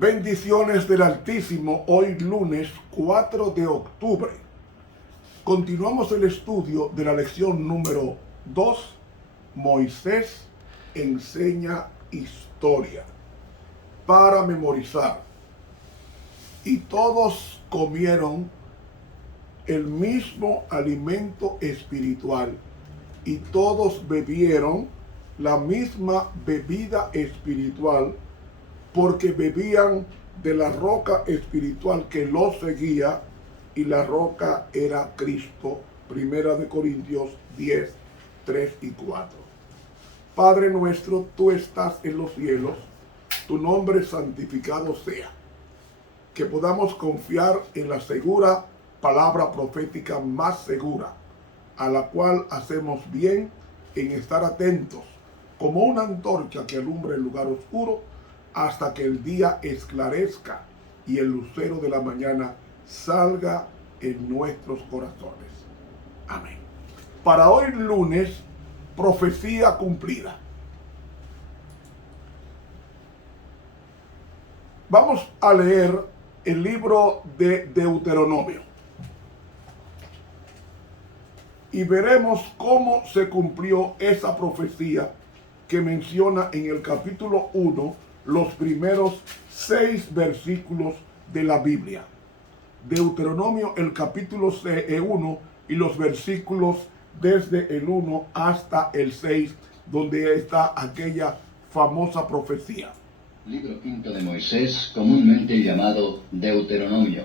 Bendiciones del Altísimo, hoy lunes 4 de octubre. Continuamos el estudio de la lección número 2. Moisés enseña historia para memorizar. Y todos comieron el mismo alimento espiritual y todos bebieron la misma bebida espiritual, porque bebían de la roca espiritual que los seguía, y la roca era Cristo. Primera de Corintios 10, 3 y 4. Padre nuestro, tú estás en los cielos, tu nombre santificado sea. Que podamos confiar en la segura palabra profética más segura, a la cual hacemos bien en estar atentos, como una antorcha que alumbra el lugar oscuro, hasta que el día esclarezca y el lucero de la mañana salga en nuestros corazones. Amén. Para hoy lunes, profecía cumplida. Vamos a leer el libro de Deuteronomio y veremos cómo se cumplió esa profecía que menciona en el capítulo 1 los primeros 6 versículos de la Biblia. Deuteronomio, el capítulo 1 y los versículos desde el 1 hasta el 6, donde está aquella famosa profecía. Libro quinto de Moisés, comúnmente llamado Deuteronomio.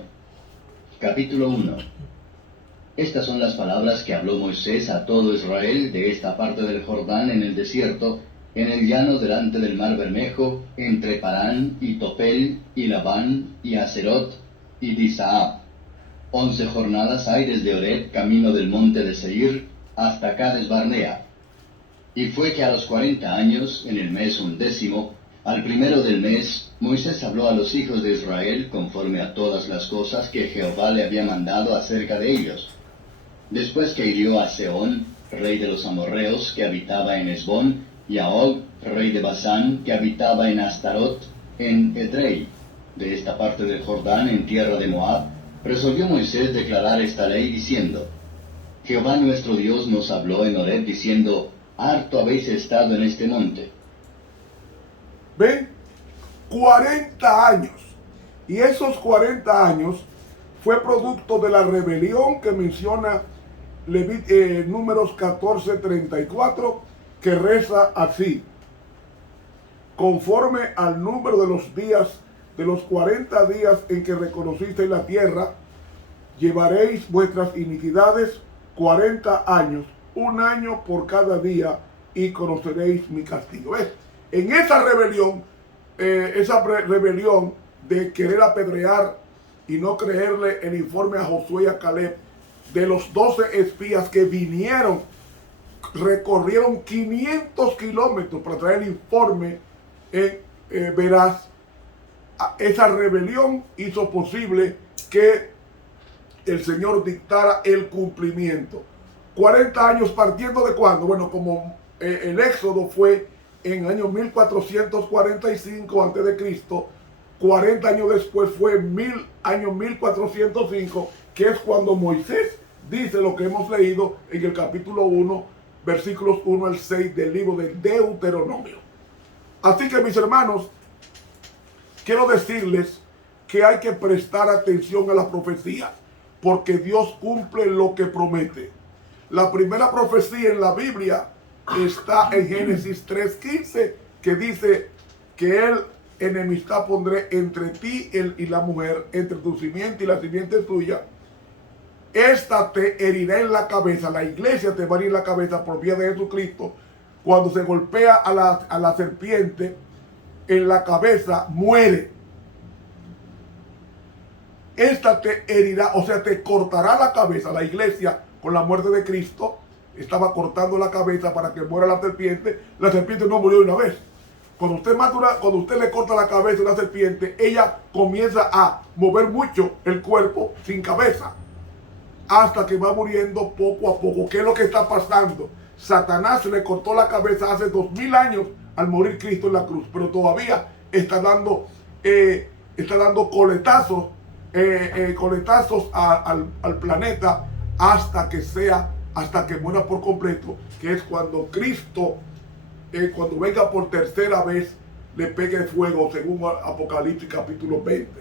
Capítulo 1. Estas son las palabras que habló Moisés a todo Israel de esta parte del Jordán en el desierto, en el llano delante del mar Bermejo, entre Parán y Topel y Labán y Aserot y Disaab. 11 jornadas hay desde Horeb, camino del monte de Seir, hasta Cades Barnea. Y fue que a los 40 años, en el mes 11, al primero del mes, Moisés habló a los hijos de Israel conforme a todas las cosas que Jehová le había mandado acerca de ellos. Después que hirió a Sehón, rey de los amorreos, que habitaba en Hesbón, y a Og, rey de Basán, que habitaba en Astarot, en Edrei, de esta parte del Jordán, en tierra de Moab, resolvió Moisés declarar esta ley diciendo: Jehová nuestro Dios nos habló en Horeb diciendo: harto habéis estado en este monte. ¿Ven? 40 años. Y esos 40 años fue producto de la rebelión que menciona Números 14:34, que reza así: conforme al número de los días, de los 40 días en que reconocisteis la tierra, llevaréis vuestras iniquidades 40 años, un año por cada día, y conoceréis mi castigo. ¿Ves? En esa rebelión de querer apedrear y no creerle el informe a Josué y a Caleb, de los 12 espías que vinieron, recorrieron 500 kilómetros para traer el informe veraz. Esa rebelión hizo posible que el Señor dictara el cumplimiento. 40 años partiendo de ¿cuándo? Bueno, como el éxodo fue en el año 1445 a.C., 40 años después fue año 1405, que es cuando Moisés dice lo que hemos leído en el capítulo 1, versículos 1 al 6 del libro de Deuteronomio. Así que, mis hermanos, quiero decirles que hay que prestar atención a la profecía, porque Dios cumple lo que promete. La primera profecía en la Biblia está en Génesis 3:15, que dice que Él enemistad pondré entre ti y la mujer, entre tu simiente y la simiente tuya. Esta te herirá en la cabeza. La iglesia te va a herir en la cabeza por vía de Jesucristo. Cuando se golpea a la serpiente en la cabeza, muere. Esta te herirá, o sea, te cortará la cabeza. La iglesia, con la muerte de Cristo, estaba cortando la cabeza para que muera la serpiente. La serpiente no murió de una vez. Cuando usted le corta la cabeza a una serpiente, ella comienza a mover mucho el cuerpo sin cabeza, hasta que va muriendo poco a poco. ¿Qué es lo que está pasando? Satanás le cortó la cabeza hace 2000 años al morir Cristo en la cruz, pero todavía está dando está dando coletazos al planeta hasta que muera por completo, que es cuando Cristo, cuando venga por tercera vez, le pegue fuego, según Apocalipsis capítulo 20.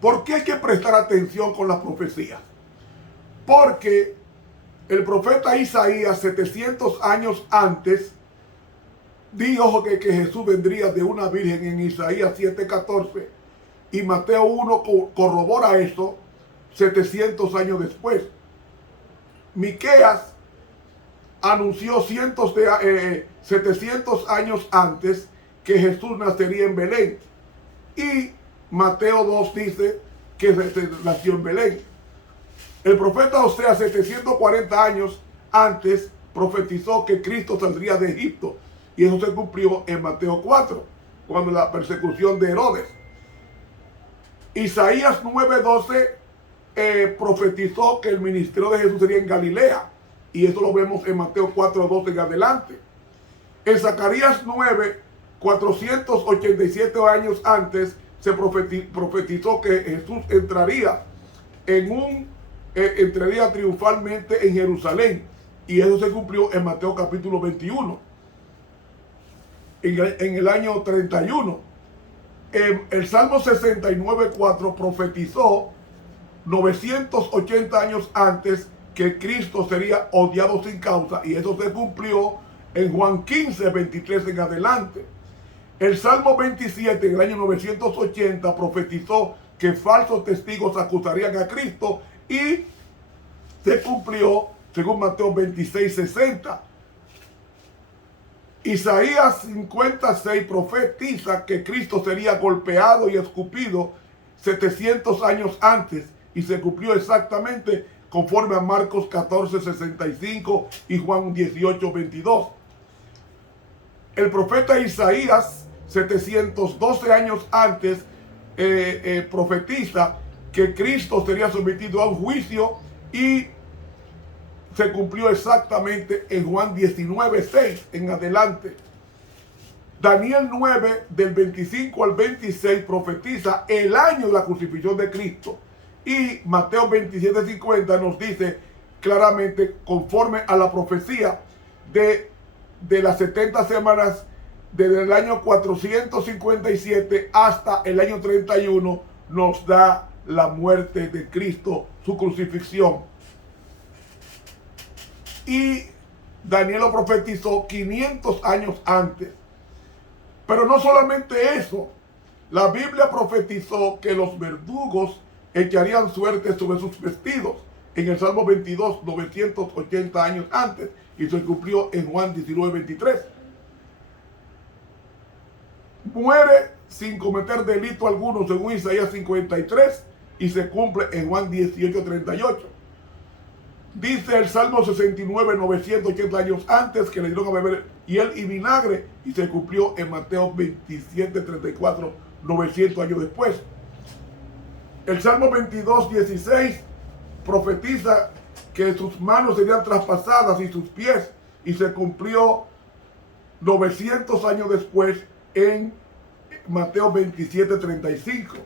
¿Por qué hay que prestar atención con las profecías? Porque el profeta Isaías, 700 años antes, dijo que Jesús vendría de una virgen en Isaías 7:14, y Mateo 1 corrobora esto 700 años después. Miqueas anunció 700 años antes que Jesús nacería en Belén, y Mateo 2 dice que nació en Belén. El profeta Oseas, 740 años antes, profetizó que Cristo saldría de Egipto, y eso se cumplió en Mateo 4, cuando la persecución de Herodes. Isaías 9:12 profetizó que el ministerio de Jesús sería en Galilea, y eso lo vemos en Mateo 4:12 en adelante. En Zacarías 9, 487 años antes, se profetizó que Jesús entraría triunfalmente en Jerusalén, y eso se cumplió en Mateo capítulo 21. En el año 31, el Salmo 69:4 profetizó 980 años antes que Cristo sería odiado sin causa, y eso se cumplió en Juan 15:23 en adelante. El Salmo 27 en el año 980 profetizó que falsos testigos acusarían a Cristo, y se cumplió según Mateo 26:60. Isaías 56 profetiza que Cristo sería golpeado y escupido 700 años antes, y se cumplió exactamente conforme a Marcos 14:65 y Juan 18:22. El profeta Isaías, 712 años antes, profetiza que Cristo sería sometido a un juicio, y se cumplió exactamente en Juan 19:6 en adelante. Daniel 9, del 25 al 26, profetiza el año de la crucifixión de Cristo, y Mateo 27:50 nos dice claramente, conforme a la profecía de las 70 semanas, desde el año 457 hasta el año 31, nos da la muerte de Cristo, su crucifixión. Y Daniel lo profetizó 500 años antes. Pero no solamente eso, la Biblia profetizó que los verdugos echarían suerte sobre sus vestidos en el Salmo 22, 980 años antes, y se cumplió en Juan 19:23. Muere sin cometer delito alguno según Isaías 53, y se cumple en Juan 18:38. Dice el Salmo 69, 980 años antes, que le dieron a beber hiel y vinagre, y se cumplió en Mateo 27:34, 900 años después. El Salmo 22:16 profetiza que sus manos serían traspasadas y sus pies, y se cumplió 900 años después en Mateo 27:35.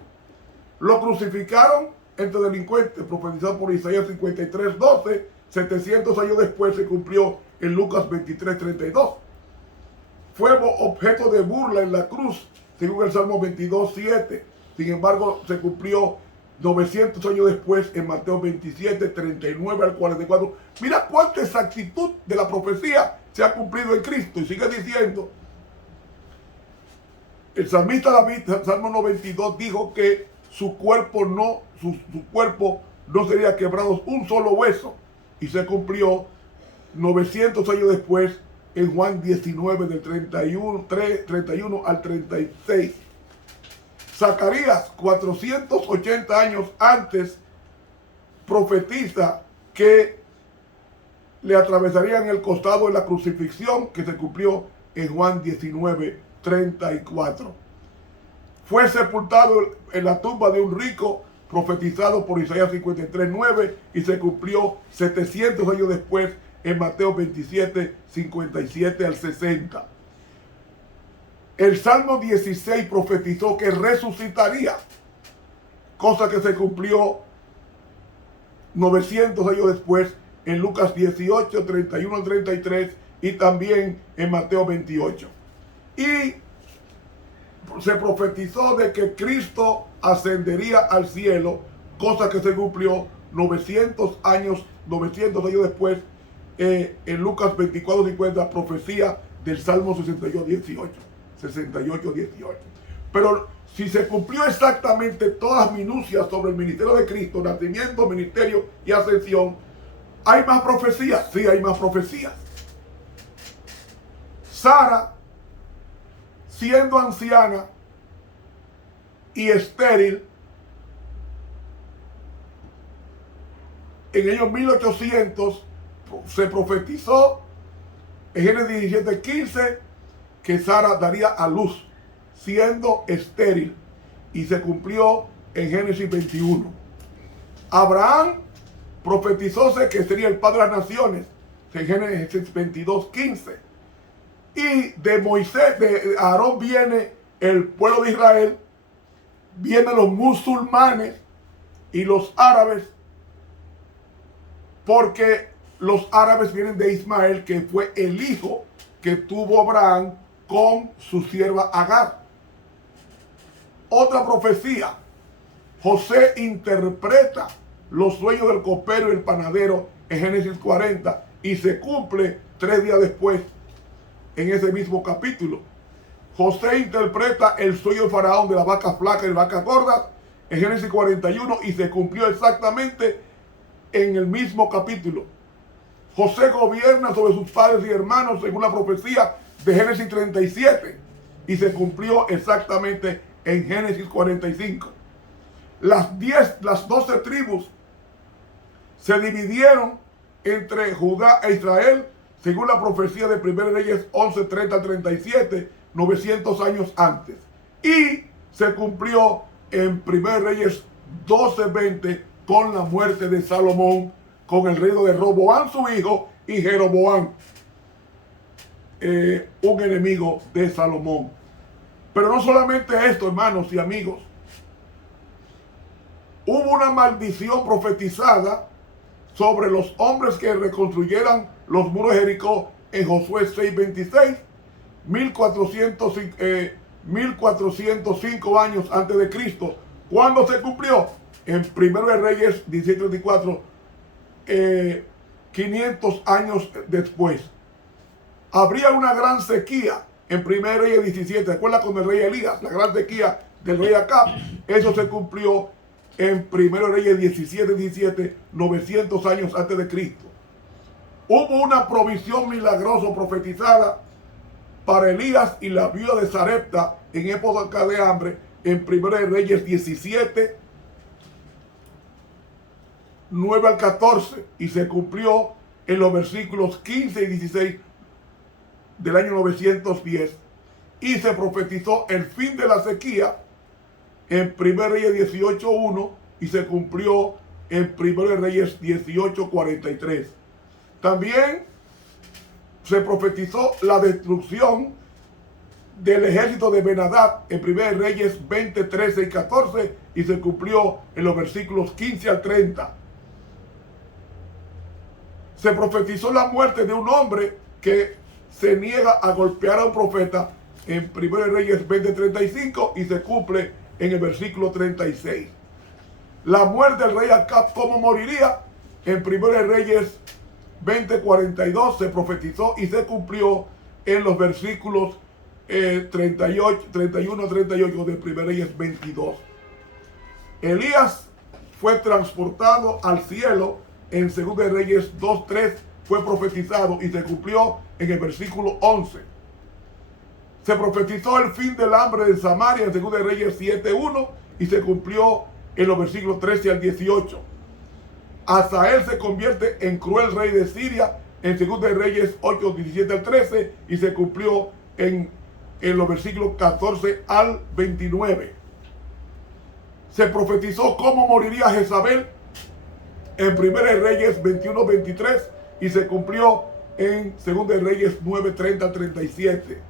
Lo crucificaron entre delincuentes, profetizado por Isaías 53:12, 700 años después se cumplió en Lucas 23:32. Fue objeto de burla en la cruz, según el Salmo 22:7. Sin embargo, se cumplió 900 años después en Mateo 27:39 al 44. Mira cuánta exactitud de la profecía se ha cumplido en Cristo. Y sigue diciendo, el salmista David, Salmo 92, dijo que su cuerpo no sería quebrado un solo hueso, y se cumplió 900 años después en Juan 19 del 31 al 36. Zacarías, 480 años antes, profetiza que le atravesarían el costado de la crucifixión, que se cumplió en Juan 19:34. Fue sepultado en la tumba de un rico, profetizado por Isaías 53:9, y se cumplió 700 años después, en Mateo 27:57 al 60. El Salmo 16 profetizó que resucitaría, cosa que se cumplió 900 años después en Lucas 18, 31 al 33 y también en Mateo 28. Y se profetizó de que Cristo ascendería al cielo, cosa que se cumplió 900 años después en Lucas 24, 50, profecía del Salmo 68, 18. Pero si se cumplió exactamente todas las minucias sobre el ministerio de Cristo, nacimiento, ministerio y ascensión, ¿hay más profecías? Sí, hay más profecías. Sara, siendo anciana y estéril, en el año 1800 se profetizó en Génesis 17:15 que Sara daría a luz siendo estéril, y se cumplió en Génesis 21. Abraham profetizóse que sería el padre de las naciones en Génesis 22:15. Y de Moisés, de Aarón viene el pueblo de Israel, vienen los musulmanes y los árabes, porque los árabes vienen de Ismael, que fue el hijo que tuvo Abraham con su sierva Agar. Otra profecía: José interpreta los sueños del copero y el panadero en Génesis 40 y se cumple 3 días después en ese mismo capítulo. José interpreta el sueño del faraón de la vaca flaca y la vaca gorda en Génesis 41 y se cumplió exactamente en el mismo capítulo. José gobierna sobre sus padres y hermanos según la profecía de Génesis 37 y se cumplió exactamente en Génesis 45. Las 12 tribus se dividieron entre Judá e Israel según la profecía de 1 Reyes 11:30 al 37, 900 años antes. Y se cumplió en 1 Reyes 12:20 con la muerte de Salomón, con el reino de Roboam su hijo y Jeroboam, un enemigo de Salomón. Pero no solamente esto, hermanos y amigos. Hubo una maldición profetizada sobre los hombres que reconstruyeran los muros de Jericó en Josué 6:26, 1405 años antes de Cristo. ¿Cuándo se cumplió? En 1 de Reyes 17:34, 500 años después. Habría una gran sequía en 1 Reyes 17. ¿Recuerda con el rey Elías? La gran sequía del rey Acab. Eso se cumplió en 1 Reyes 17:17, 900 años antes de Cristo. Hubo una provisión milagrosa profetizada para Elías y la viuda de Sarepta en época de hambre en 1 Reyes 17, 9 al 14, y se cumplió en los versículos 15 y 16 del año 910, y se profetizó el fin de la sequía en 1 Reyes 18:1 y se cumplió en 1 Reyes 18:43. También se profetizó la destrucción del ejército de Ben-Hadad en 1 Reyes 20, 13 y 14 y se cumplió en los versículos 15 al 30. Se profetizó la muerte de un hombre que se niega a golpear a un profeta en 1 Reyes 20:35 y se cumple en el versículo 36. La muerte del rey Acab, ¿cómo moriría? En 1 Reyes 20:42 se profetizó y se cumplió en los versículos 31-38 de 1 Reyes 22. Elías fue transportado al cielo en 2 Reyes 2:3, fue profetizado y se cumplió en el versículo 11. Se profetizó el fin del hambre de Samaria en 2 Reyes 7:1 y se cumplió en los versículos 13 al 18. Hazael se convierte en cruel rey de Siria en 2 Reyes 8:17 al 13 y se cumplió en los versículos 14 al 29. Se profetizó cómo moriría Jezabel en 1 Reyes 21:23 y se cumplió en 2 Reyes 9:30 al 37.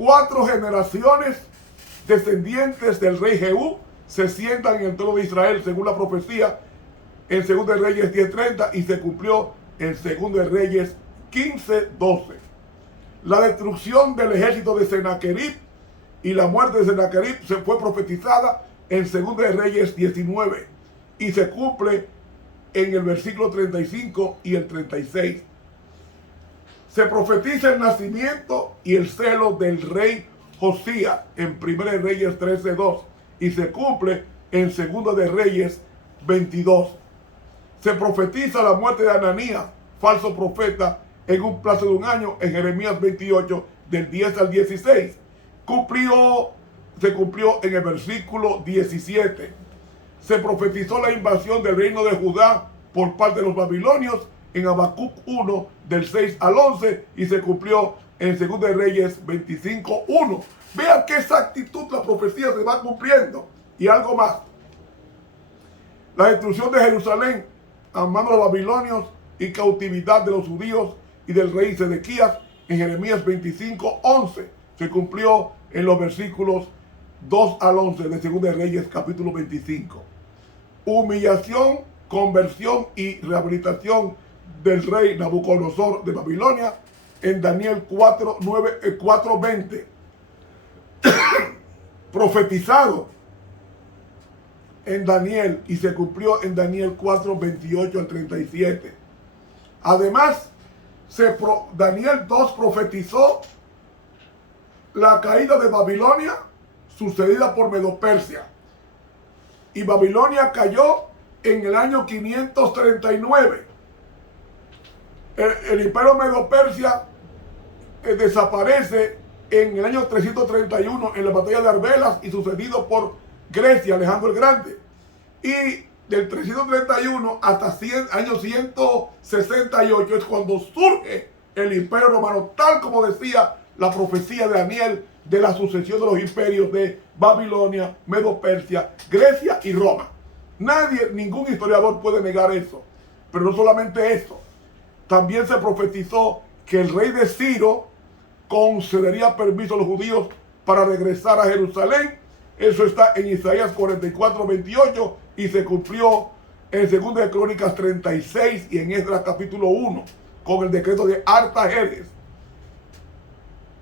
4 generaciones descendientes del rey Jehú se sientan en el trono de Israel, según la profecía en 2 de Reyes 10:30, y se cumplió en 2 de Reyes 15:12. La destrucción del ejército de Sennacherib y la muerte de Sennacherib se fue profetizada en 2 de Reyes 19 y se cumple en el versículo 35 y el 36. Se profetiza el nacimiento y el celo del rey Josías en 1 de Reyes 13:2 y se cumple en 2 de Reyes 22. Se profetiza la muerte de Ananías, falso profeta, en un plazo de un año en Jeremías 28 del 10 al 16. Se cumplió en el versículo 17. Se profetizó la invasión del reino de Judá por parte de los babilonios en Habacuc 1 del 6 al 11 y se cumplió en 2 de Reyes 25:1. Vean qué exactitud la profecía se va cumpliendo. Y algo más. La destrucción de Jerusalén a manos de los babilonios y cautividad de los judíos y del rey Sedequías en Jeremías 25:11 se cumplió en los versículos 2 al 11 de 2 de Reyes capítulo 25. Humillación, conversión y rehabilitación del rey Nabucodonosor de Babilonia en Daniel 4:20. Profetizado en Daniel y se cumplió en Daniel 4:28 al 37. Además, Daniel 2 profetizó la caída de Babilonia sucedida por Medo-Persia. Y Babilonia cayó en el año 539. El imperio Medo-Persia desaparece en el año 331 en la batalla de Arbelas y sucedido por Grecia, Alejandro el Grande. Y del 331 hasta año 168 es cuando surge el imperio romano, tal como decía la profecía de Daniel de la sucesión de los imperios de Babilonia, Medo-Persia, Grecia y Roma. Ningún historiador puede negar eso. Pero no solamente eso, también se profetizó que el rey de Ciro concedería permiso a los judíos para regresar a Jerusalén. Eso está en Isaías 44:28 y se cumplió en 2 de Crónicas 36 y en Esdras capítulo 1 con el decreto de Artajerjes.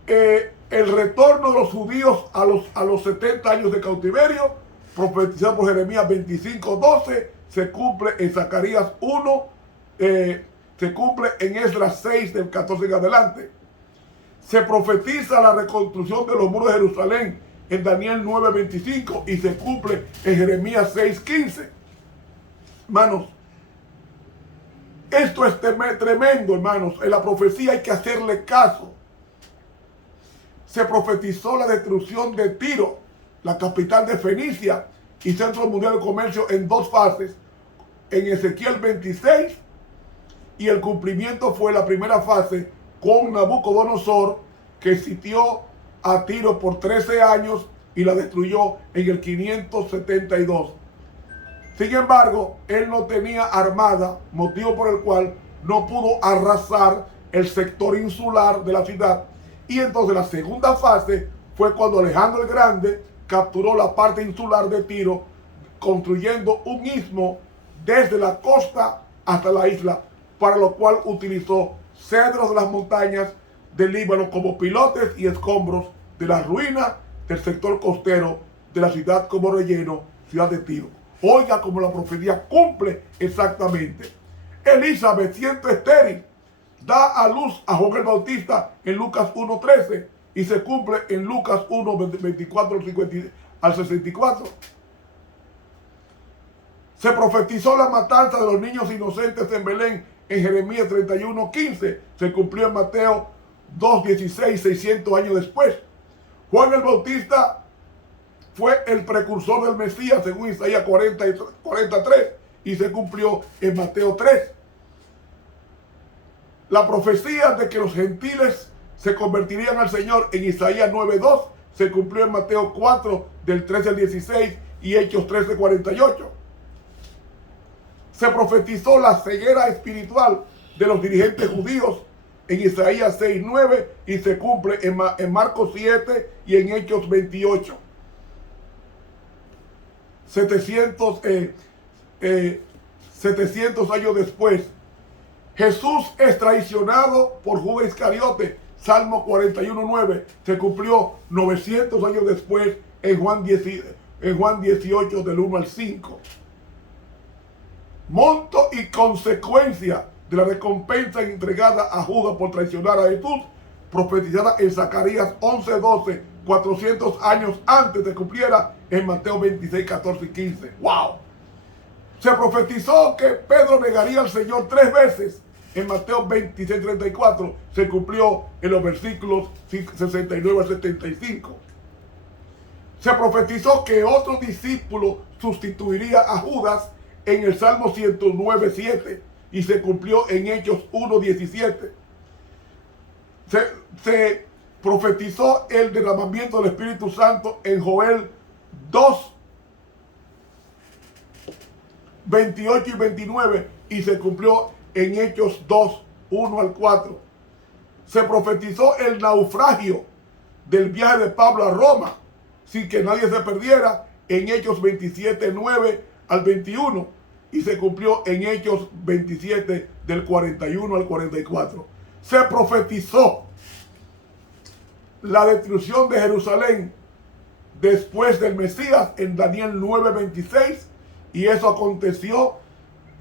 El retorno de los judíos a los 70 años de cautiverio, profetizado por Jeremías 25:12, se cumple en Zacarías 1, se cumple en Esdras 6 del 14 en adelante. Se profetiza la reconstrucción de los muros de Jerusalén en Daniel 9:25 y se cumple en Jeremías 6:15. Hermanos, esto es tremendo, hermanos. En la profecía hay que hacerle caso. Se profetizó la destrucción de Tiro, la capital de Fenicia y centro mundial de comercio, en 2 fases, en Ezequiel 26, y el cumplimiento fue la primera fase con Nabucodonosor, que sitió a Tiro por 13 años y la destruyó en el 572. Sin embargo, él no tenía armada, motivo por el cual no pudo arrasar el sector insular de la ciudad. Y entonces la segunda fase fue cuando Alejandro el Grande capturó la parte insular de Tiro, construyendo un istmo desde la costa hasta la isla, para lo cual utilizó cedros de las montañas del Líbano como pilotes y escombros de la ruina del sector costero de la ciudad como relleno, ciudad de Tiro. Oiga como la profecía cumple exactamente. Elizabeth, siendo estéril, da a luz a Juan el Bautista en Lucas 1:13 y se cumple en Lucas 1:24 al 64. Se profetizó la matanza de los niños inocentes en Belén en Jeremías 31:15. Se cumplió en Mateo 2:16, 600 años después. Juan el Bautista fue el precursor del Mesías según Isaías 43 y se cumplió en Mateo 3. La profecía de que los gentiles se convertirían al Señor en Isaías 9:2 se cumplió en Mateo 4 del 13 al 16 y Hechos 13:48. Se profetizó la ceguera espiritual de los dirigentes judíos en Isaías 6, 9 y se cumple en Marcos 7 y en Hechos 28. 700 años después, Jesús es traicionado por Judas Iscariote. Salmo 41, 9 se cumplió 900 años después en Juan 18 del 1 al 5. Monto y consecuencia de la recompensa entregada a Judas por traicionar a Jesús, profetizada en Zacarías 11:12, 400 años antes de cumpliera en Mateo 26, 14 y 15. ¡Wow! Se profetizó que Pedro negaría al Señor 3 veces. En Mateo 26, 34 se cumplió en los versículos 69 al 75. Se profetizó que otro discípulo sustituiría a Judas en el Salmo 109, 7 y se cumplió en Hechos 1, 17. Se profetizó el derramamiento del Espíritu Santo en Joel 2, 28 y 29 y se cumplió en Hechos 2, 1 al 4. Se profetizó el naufragio del viaje de Pablo a Roma sin que nadie se perdiera en Hechos 27, 9 al 21 y se cumplió en Hechos 27 del 41 al 44. Se profetizó la destrucción de Jerusalén después del Mesías en Daniel 9, 26 y eso aconteció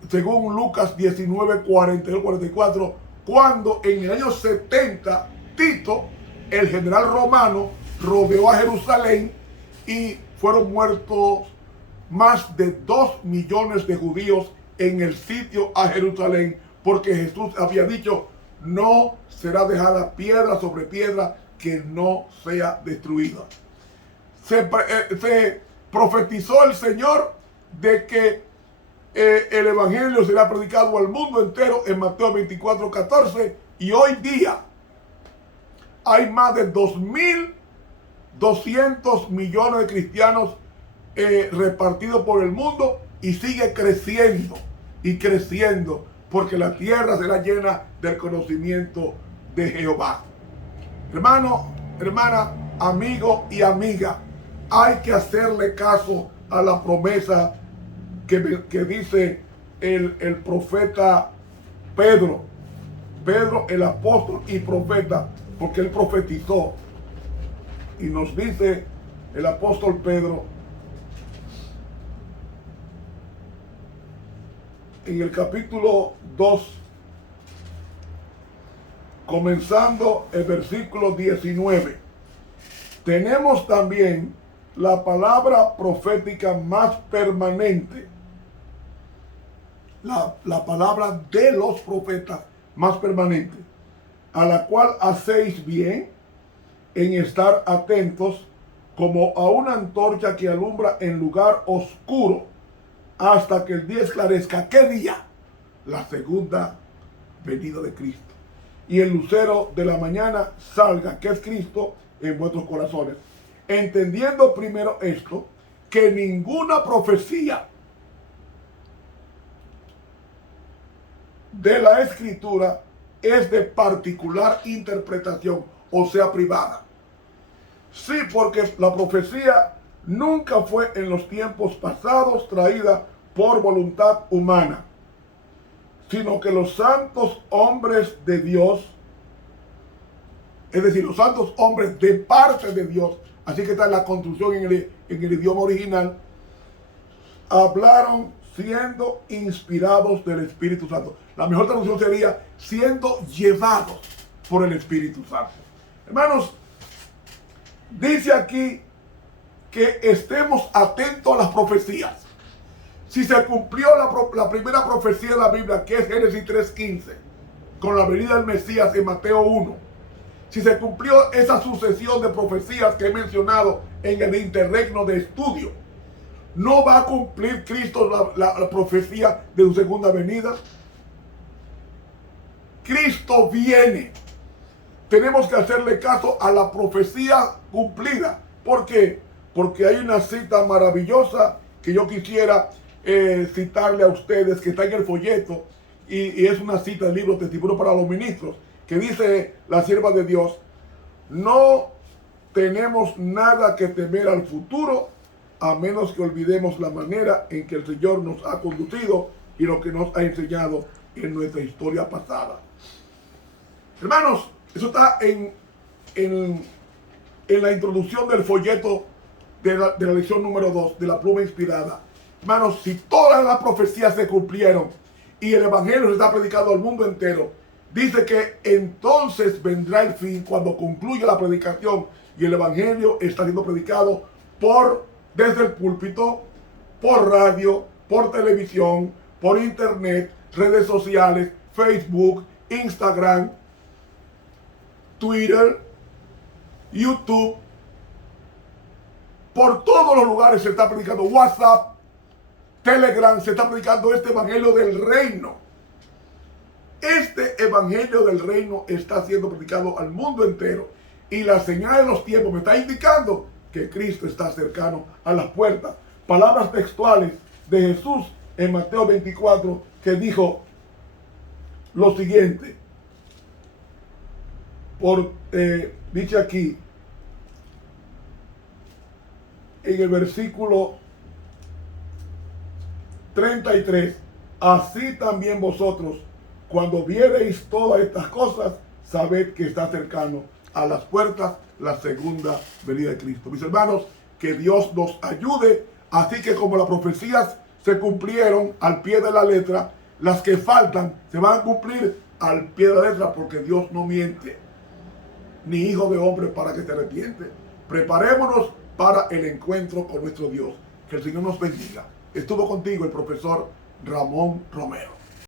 según Lucas 19, 42, 44, cuando en el año 70 Tito, el general romano, rodeó a Jerusalén y fueron muertos más de 2 millones de judíos en el sitio a Jerusalén, porque Jesús había dicho, no será dejada piedra sobre piedra que no sea destruida. Se profetizó el Señor de que el evangelio será predicado al mundo entero en Mateo 24, 14 y hoy día hay más de 2.200 millones de cristianos repartidos por el mundo y sigue creciendo y creciendo porque la tierra será llena del conocimiento de Jehová. Hermano, hermana, amigo y amiga, hay que hacerle caso a la promesa que dice el profeta Pedro, el apóstol y profeta, porque él profetizó. Y nos dice el apóstol Pedro en el capítulo 2, comenzando el versículo 19. Tenemos también la palabra profética más permanente. La palabra de los profetas más permanente, a la cual hacéis bien en estar atentos como a una antorcha que alumbra en lugar oscuro hasta que el día esclarezca. ¿Qué día? La segunda venida de Cristo. Y el lucero de la mañana salga, que es Cristo, en vuestros corazones. Entendiendo primero esto, que ninguna profecía de la Escritura es de particular interpretación, o sea, privada. Sí, porque la profecía nunca fue en los tiempos pasados traída por voluntad humana, sino que los santos hombres de Dios, es decir, los santos hombres de parte de Dios, así que está la construcción en el idioma original, hablaron siendo inspirados del Espíritu Santo. La mejor traducción sería siendo llevados por el Espíritu Santo. Hermanos, dice aquí que estemos atentos a las profecías. Si se cumplió la primera profecía de la Biblia, que es Génesis 3:15, con la venida del Mesías en Mateo 1, si se cumplió esa sucesión de profecías que he mencionado en el interregno de estudio, ¿no va a cumplir Cristo la profecía de su segunda venida? Cristo viene. Tenemos que hacerle caso a la profecía cumplida. ¿Por qué? Porque hay una cita maravillosa que yo quisiera citarle a ustedes, que está en el folleto, y es una cita del libro Testimonio para los Ministros. que dice la sierva de Dios, no tenemos nada que temer al futuro, a menos que olvidemos la manera en que el Señor nos ha conducido y lo que nos ha enseñado en nuestra historia pasada. Hermanos, eso está en la introducción del folleto de la lección número 2 de la pluma inspirada. Hermanos, si todas las profecías se cumplieron y el evangelio se está predicando al mundo entero, dice que entonces vendrá el fin cuando concluya la predicación y el evangelio está siendo predicado desde el púlpito, por radio, por televisión, por internet, redes sociales, Facebook, Instagram, Twitter, YouTube. Por todos los lugares se está predicando, WhatsApp, Telegram, se está predicando este evangelio del reino. Este evangelio del reino está siendo predicado al mundo entero. Y la señal de los tiempos me está indicando que Cristo está cercano a las puertas. Palabras textuales de Jesús en Mateo 24, que dijo lo siguiente. Dice aquí, en el versículo 33, así también vosotros, cuando viereis todas estas cosas, sabed que está cercano a las puertas la segunda venida de Cristo. Mis hermanos, que Dios nos ayude, así que como las profecías se cumplieron al pie de la letra, las que faltan se van a cumplir al pie de la letra, porque Dios no miente, ni hijo de hombre para que te arrepiente. Preparémonos para el encuentro con nuestro Dios. Que el Señor nos bendiga. Estuvo contigo el profesor Ramón Romero.